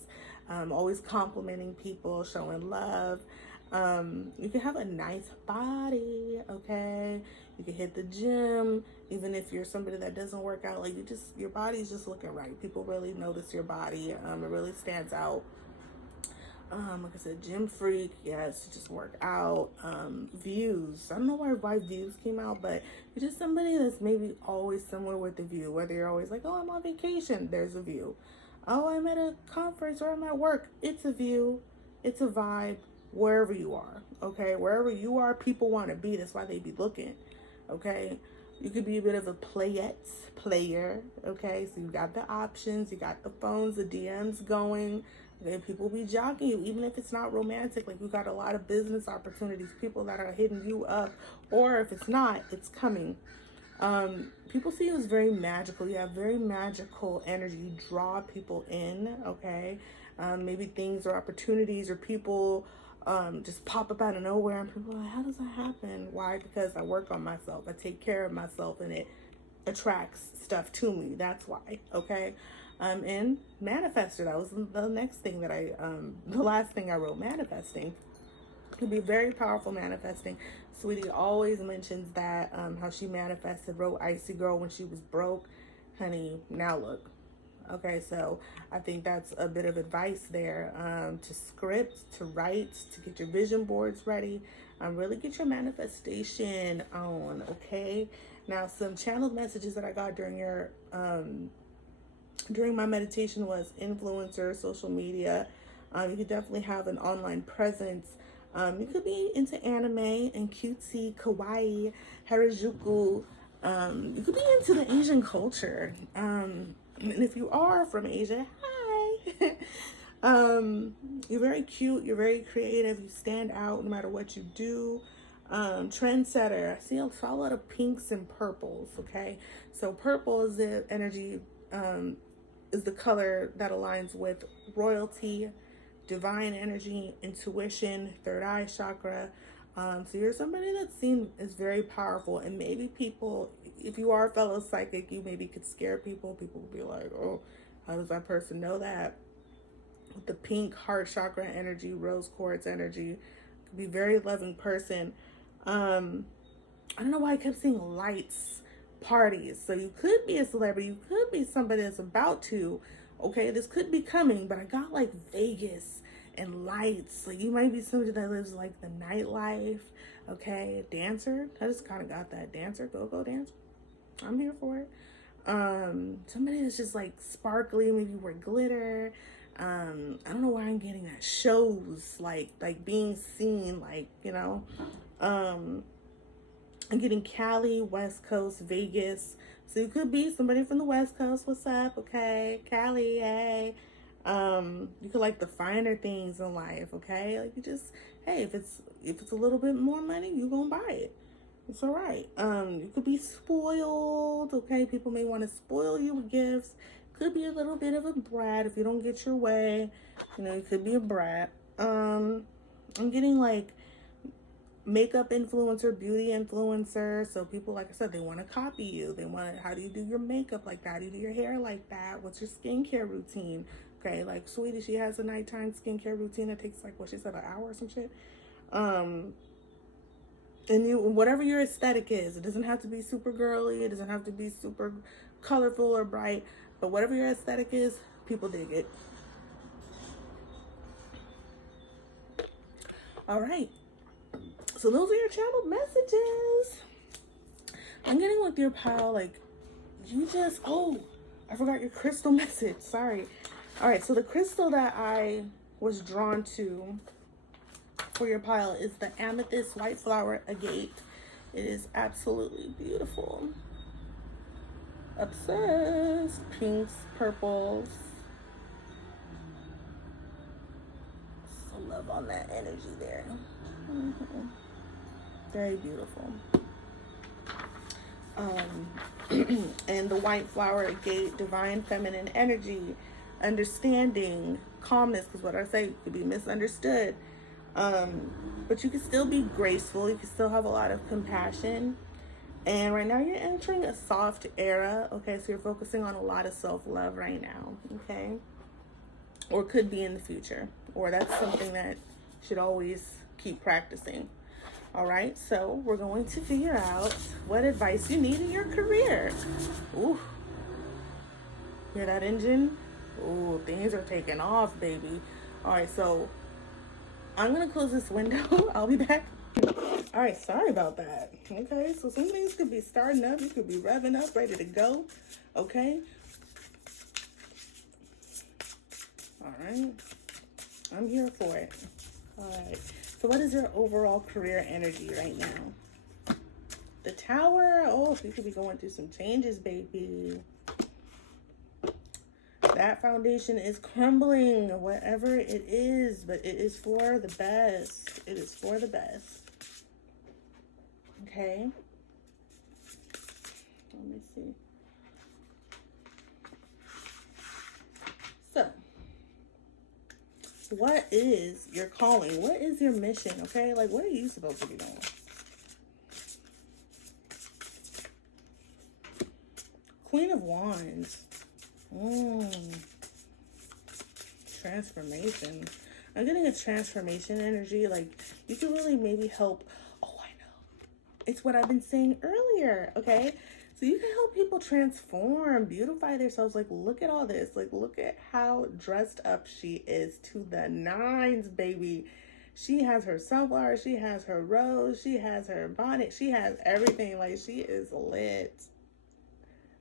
always complimenting people, showing love. You can have a nice body. Okay, you can hit the gym. Even if you're somebody that doesn't work out, like your body's just looking right. People really notice your body. It really stands out. Like I said, gym freak, yes, just work out. Views. I don't know why views came out, but you're just somebody that's maybe always somewhere with the view. Whether you're always like, oh, I'm on vacation, there's a view. Oh, I'm at a conference or I'm at work, it's a view. It's a vibe wherever you are. Okay, wherever you are, people want to be. That's why they be looking. Okay, you could be a bit of a player. Okay, so you got the options, you got the phones, the DMs going. Okay, people be jocking you, even if it's not romantic. Like, you got a lot of business opportunities, people that are hitting you up, or if it's not, it's coming. People see you as very magical. You have very magical energy. You draw people in. Okay, maybe things or opportunities or people just pop up out of nowhere, and people are like, how does that happen? Why? Because I work on myself, I take care of myself, and it attracts stuff to me. That's why. Okay. And manifester, that was the next thing that the last thing I wrote. Manifesting can be very powerful. Manifesting, Sweetie always mentions that how she manifested, wrote Icy Girl when she was broke. Honey, now look. Okay, so I think that's a bit of advice there, to script, to write, to get your vision boards ready, really get your manifestation on. Okay, now some channeled messages that I got during my meditation was influencer, social media. You could definitely have an online presence. You could be into anime and cutesy, kawaii, harajuku. You could be into the Asian culture. And if you are from Asia, hi. You're very cute. You're very creative. You stand out no matter what you do. Trendsetter. I see a lot of pinks and purples. Okay, so purple is the energy. Is the color that aligns with royalty, divine energy, intuition, third eye chakra. So you're somebody that's seen as very powerful, and maybe people, if you are a fellow psychic, you maybe could scare people. People will be like, oh, how does that person know that? With the pink heart chakra energy, rose quartz energy, could be a very loving person. I don't know why I kept seeing lights, parties. So you could be a celebrity, you could be somebody that's about to. Okay, this could be coming, but I got like Vegas and lights. Like, you might be somebody that lives like the nightlife. Okay, dancer. I just kind of got that. Dancer, go dancer. I'm here for it. Somebody that's just like sparkly, maybe wear glitter. I don't know why I'm getting that. Shows, like being seen, like, you know. I'm getting Cali, West Coast, Vegas. So you could be somebody from the West Coast. What's up? Okay, Cali, hey. You could like the finer things in life. Okay, like, you just, hey, if it's a little bit more money, you gonna buy it. It's all right. You could be spoiled. Okay, people may want to spoil you with gifts. Could be a little bit of a brat if you don't get your way. You know, you could be a brat. I'm getting like makeup influencer, beauty influencer. So people, like I said, they want to copy you. They want to, how do you do your makeup like that? How do you do your hair like that? What's your skincare routine? Okay, like Sweetie, she has a nighttime skincare routine that takes like, what she said, an hour or some shit. And you, whatever your aesthetic is, it doesn't have to be super girly, it doesn't have to be super colorful or bright, but whatever your aesthetic is, people dig it. All right. So those are your channeled messages. I'm getting with your pile, like, you just, oh, I forgot your crystal message. Sorry. All right, so the crystal that I was drawn to for your pile is the amethyst white flower agate. It is absolutely beautiful. Obsessed. Pinks, purples. So love on that energy there. Very beautiful. And the white flower gate, divine feminine energy, understanding, calmness, because what I say could be misunderstood. But you can still be graceful, you can still have a lot of compassion. And right now you're entering a soft era, okay? So you're focusing on a lot of self-love right now, okay? Or could be in the future. Or that's something that you should always keep practicing. All right, so we're going to figure out what advice you need in your career. Ooh, hear that engine? Ooh, things are taking off, baby. All right, so I'm gonna close this window. I'll be back. All right, sorry about that. Okay, so some things could be starting up. You could be revving up, ready to go. Okay. All right, I'm here for it. All right. So what is your overall career energy right now? The Tower. Oh, you could be going through some changes, baby. That foundation is crumbling, whatever it is, but it is for the best. It is for the best. Okay. Let me see. So, what is your calling? What is your mission? Okay, like what are you supposed to be doing? Queen of Wands. Transformation. I'm getting a transformation energy. Like you can really maybe help. Oh, I know. It's what I've been saying earlier. Okay. So you can help people transform, beautify themselves. Like, look at all this. Like, look at how dressed up she is to the nines, baby. She has her sunflower. She has her rose. She has her bonnet. She has everything. Like, she is lit.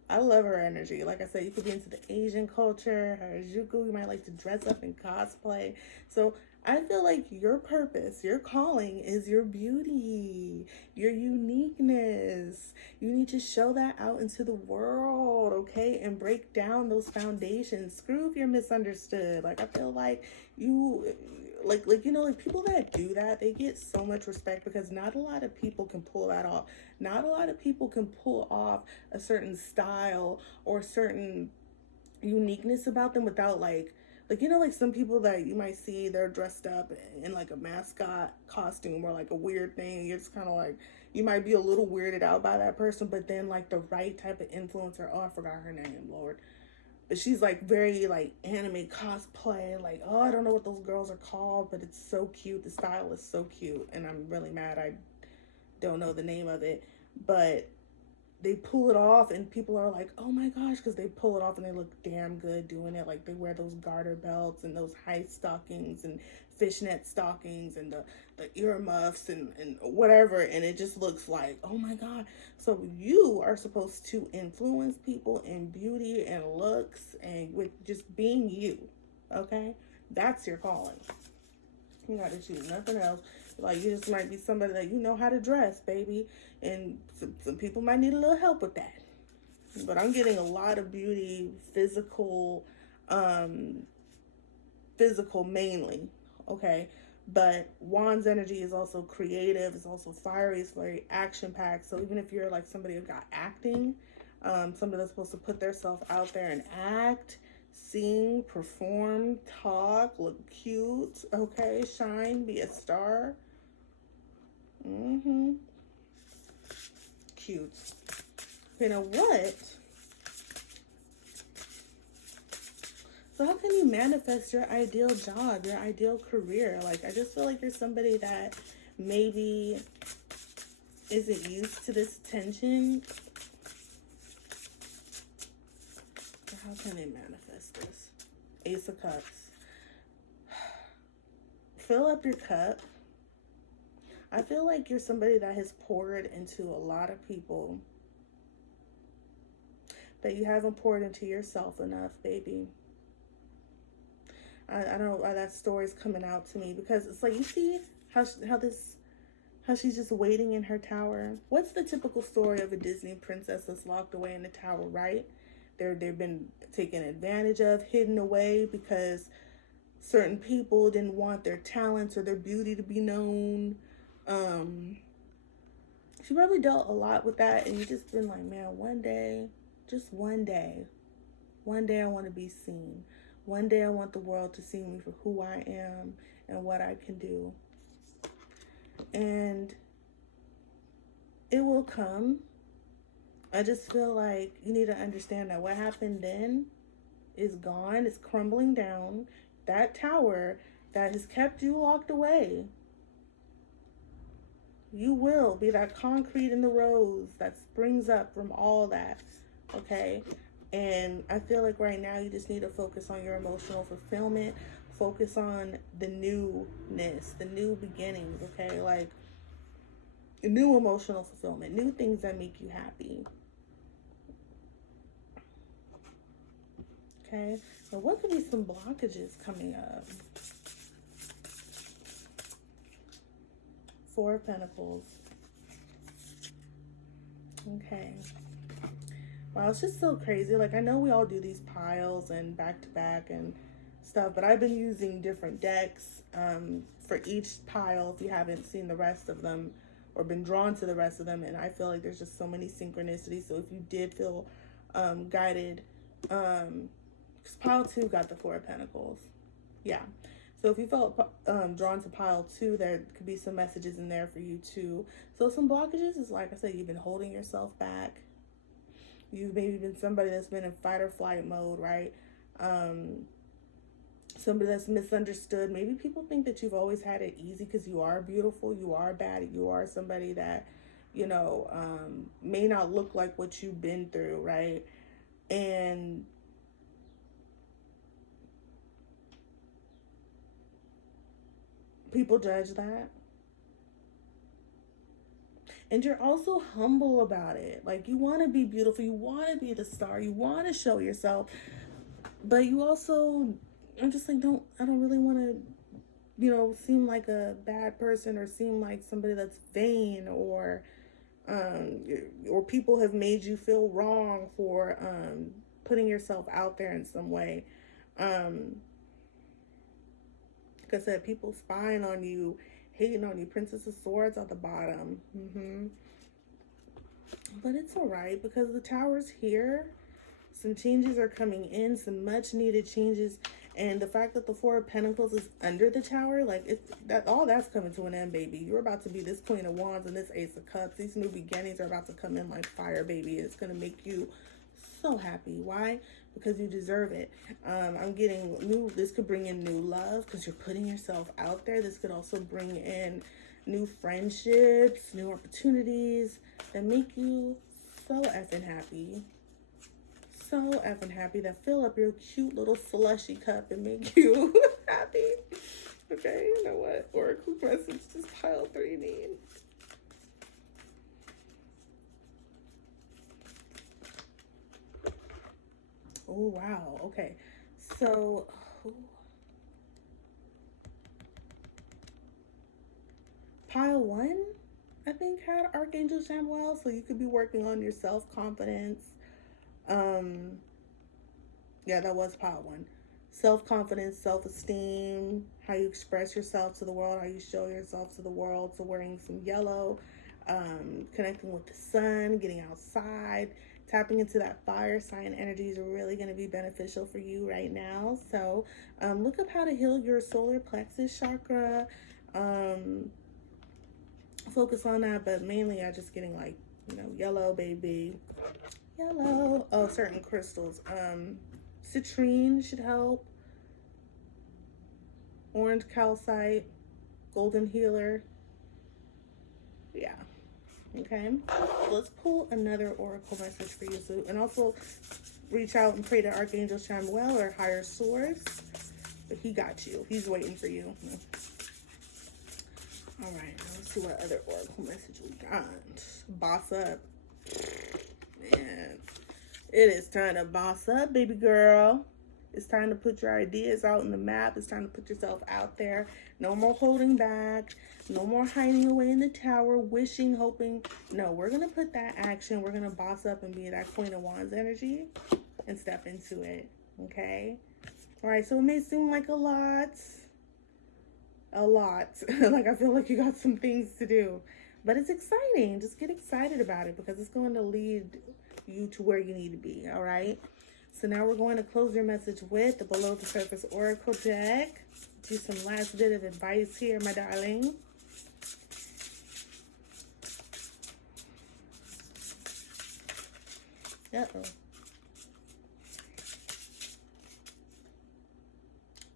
I love her energy. Like I said, you could be into the Asian culture, Harajuku. You might like to dress up and cosplay. So I feel like your purpose, your calling is your beauty, your uniqueness. You need to show that out into the world, okay? And break down those foundations. Screw if you're misunderstood. Like, I feel like you... Like people that do that, they get so much respect because not a lot of people can pull that off. Not a lot of people can pull off a certain style or certain uniqueness about them without like some people that you might see, they're dressed up in like a mascot costume or like a weird thing. You're just kind of like, you might be a little weirded out by that person, but then like the right type of influencer, oh, I forgot her name, Lord. She's like very like anime cosplay, like, oh, I don't know what those girls are called, but it's so cute. The style is so cute, and I'm really mad I don't know the name of it, but they pull it off and people are like, oh my gosh, because they pull it off and they look damn good doing it. Like they wear those garter belts and those high stockings and fishnet stockings and the earmuffs and whatever, and it just looks like, oh my god. So you are supposed to influence people in beauty and looks and with just being you, okay? That's your calling. You gotta choose nothing else. Like, you just might be somebody that you know how to dress, baby, and some people might need a little help with that. But I'm getting a lot of beauty, physical mainly, okay? But Wands energy is also creative, it's also fiery, it's very action-packed. So even if you're like somebody who got acting, somebody that's supposed to put themselves out there and act, sing, perform, talk, look cute, okay, shine, be a star. Cute. You know what? So how can you manifest your ideal job, your ideal career? Like, I just feel like you're somebody that maybe isn't used to this attention. How can they manifest this? Ace of Cups. Fill up your cup. I feel like you're somebody that has poured into a lot of people, but you haven't poured into yourself enough, baby. I don't know why that story's coming out to me, because it's like, you see how she's just waiting in her tower. What's the typical story of a Disney princess that's locked away in the tower, right? They've been taken advantage of, hidden away because certain people didn't want their talents or their beauty to be known. she probably dealt a lot with that, and you just been like, man, one day, just one day I want to be seen. One day I want the world to see me for who I am and what I can do. And it will come. I just feel like you need to understand that what happened then is gone. It's crumbling down. That tower that has kept you locked away, you will be that concrete in the rose that springs up from all that, okay? And I feel like right now you just need to focus on your emotional fulfillment, focus on the newness, the new beginnings, okay? Like new emotional fulfillment, new things that make you happy. Okay, so what could be some blockages coming up? Four of Pentacles. Okay. Wow, it's just so crazy. Like, I know we all do these piles and back to back and stuff, but I've been using different decks for each pile if you haven't seen the rest of them or been drawn to the rest of them. And I feel like there's just so many synchronicities. So if you did feel guided, because pile 2 got the Four of Pentacles. Yeah. So if you felt drawn to pile 2, there could be some messages in there for you too. So some blockages is, like I said, you've been holding yourself back. You've maybe been somebody that's been in fight or flight mode, right? Somebody that's misunderstood. Maybe people think that you've always had it easy because you are beautiful, you are bad, you are somebody that, you know, may not look like what you've been through, right? And people judge that. And you're also humble about it. Like, you want to be beautiful. You want to be the star. You want to show yourself. But you also, I'm just like, I don't really want to, you know, seem like a bad person or seem like somebody that's vain, or people have made you feel wrong for putting yourself out there in some way. Like I said, people spying on you, hating on you. Princess of Swords at the bottom. But it's all right because the Tower's here. Some changes are coming in, some much needed changes. And the fact that the Four of Pentacles is under the Tower, like, all that's coming to an end, baby. You're about to be this Queen of Wands and this Ace of Cups. These new beginnings are about to come in like fire, baby. It's going to make you so happy. Why? Because you deserve it. I'm getting this could bring in new love because you're putting yourself out there. This could also bring in new friendships, new opportunities that make you so effing happy. So effing happy, that fill up your cute little slushy cup and make you happy. Okay, you know what? Oracle message does pile 3 need? Oh, wow. Okay. So, pile 1, I think, had Archangel Samuel. So you could be working on your self-confidence. Yeah, that was pile 1. Self-confidence, self-esteem, how you express yourself to the world, how you show yourself to the world. So wearing some yellow, connecting with the sun, getting outside, tapping into that fire sign energy is really going to be beneficial for you right now. So look up how to heal your solar plexus chakra. Focus on that, but mainly I'm just getting, like, you know, yellow, baby. Yellow. Oh, certain crystals. Citrine should help. Orange calcite. Golden healer. Yeah. Okay. Let's pull another oracle message for you. So, and also reach out and pray to Archangel Samuel or higher source. But he got you. He's waiting for you. All right. Let's see what other oracle message we got. Boss up. Man, it is time to boss up, baby girl. It's time to put your ideas out in the map. It's time to put yourself out there. No more holding back. No more hiding away in the tower, wishing, hoping. No, we're going to put that action. We're going to boss up and be that Queen of Wands energy and step into it. Okay? All right, so it may seem like a lot. Like, I feel like you got some things to do. But it's exciting. Just get excited about it because it's going to lead you to where you need to be, all right? So now we're going to close your message with the Below the Surface Oracle deck. Do some last bit of advice here, my darling. Uh-oh.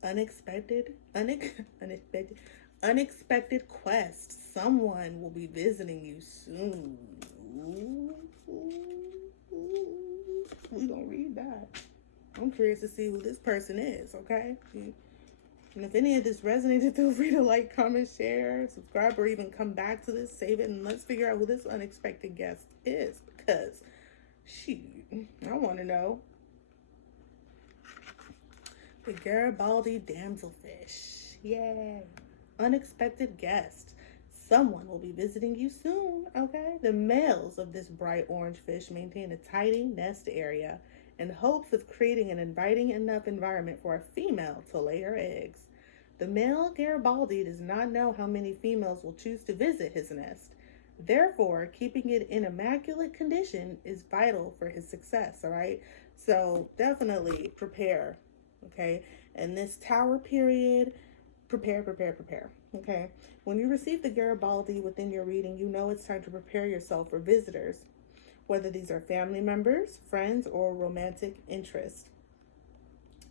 Unexpected quest. Someone will be visiting you soon. We gonna read that. I'm curious to see who this person is, okay? And if any of this resonated, feel free to like, comment, share, subscribe, or even come back to this, save it, and let's figure out who this unexpected guest is, because, shoot, I want to know. The Garibaldi damselfish. Yay. Unexpected guest. Someone will be visiting you soon, okay? The males of this bright orange fish maintain a tidy nest area in hopes of creating an inviting enough environment for a female to lay her eggs. The male Garibaldi does not know how many females will choose to visit his nest. Therefore, keeping it in immaculate condition is vital for his success, all right? So definitely prepare, okay? In this tower period, prepare, okay? When you receive the Garibaldi within your reading, you know it's time to prepare yourself for visitors, whether these are family members, friends, or romantic interests.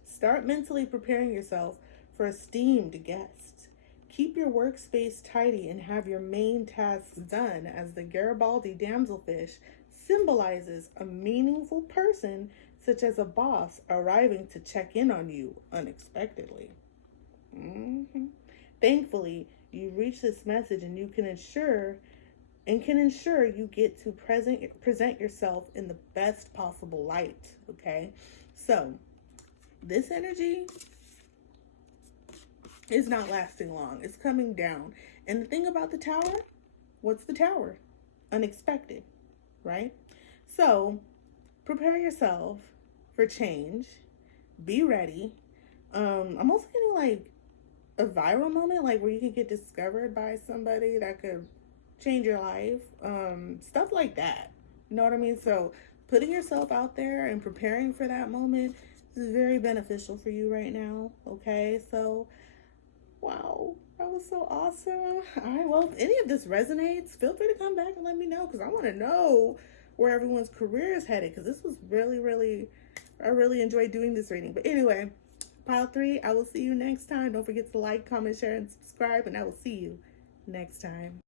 Start mentally preparing yourself for esteemed guests. Keep your workspace tidy and have your main tasks done, as the Garibaldi damselfish symbolizes a meaningful person, such as a boss arriving to check in on you unexpectedly. Thankfully, you reach this message and you can ensure you get to present yourself in the best possible light, okay? So, this energy is not lasting long. It's coming down. And the thing about the tower, what's the tower? Unexpected, right? So, prepare yourself for change. Be ready. I'm also getting like a viral moment, like where you can get discovered by somebody that could change your life. Stuff like that. You know what I mean? So putting yourself out there and preparing for that moment is very beneficial for you right now. Okay, so wow, that was so awesome. All right, well, if any of this resonates, feel free to come back and let me know, because I want to know where everyone's career is headed, because this was I really enjoyed doing this reading. But anyway, pile 3, I will see you next time. Don't forget to like, comment, share, and subscribe, and I will see you next time.